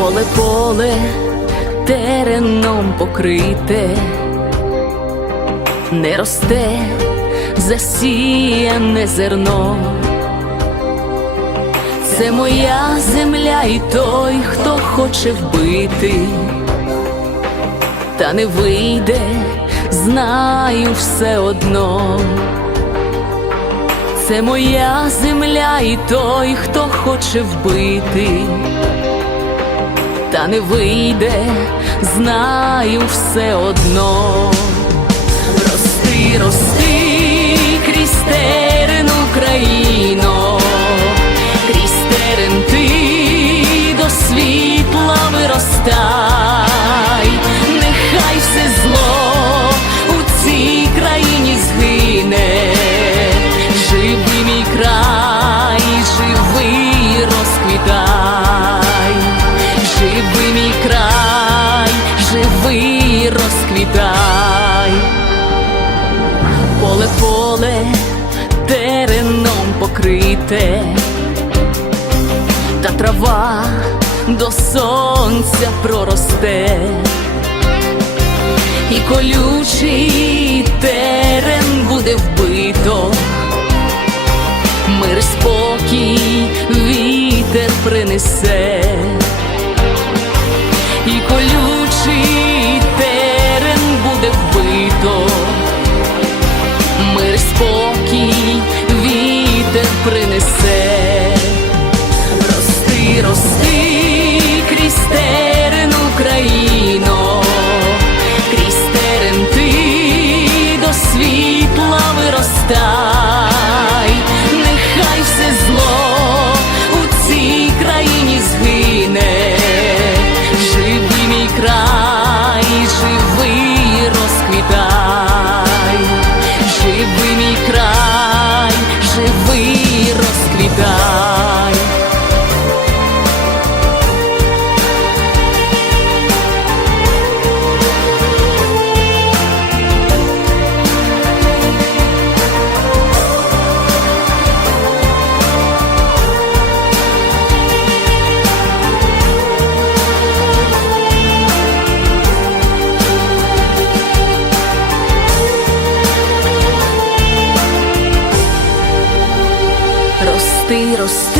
поле поле тереном покрите, не росте засіяне зерно. Це моя земля і той, хто хоче вбити, та не вийде, знаю все одно. Це моя земля і той, хто хоче вбити, та не вийде, знаю все одно. Рости, рости крізь терен Україно, крізь терен ти до світла виростай, тереном та трава до сонця проросте, і колючий терен буде вбито, мир спокій вітер принесе, принесе,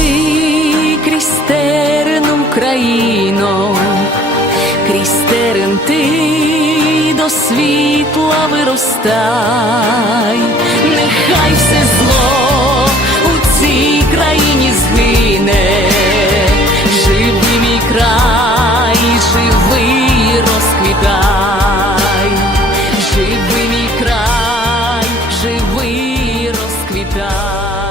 ти крізь терен Україно, ти до світла виростай, нехай все зло у цій країні згине, живи мій край, живий розквітай, живи мій край, живи розквітай.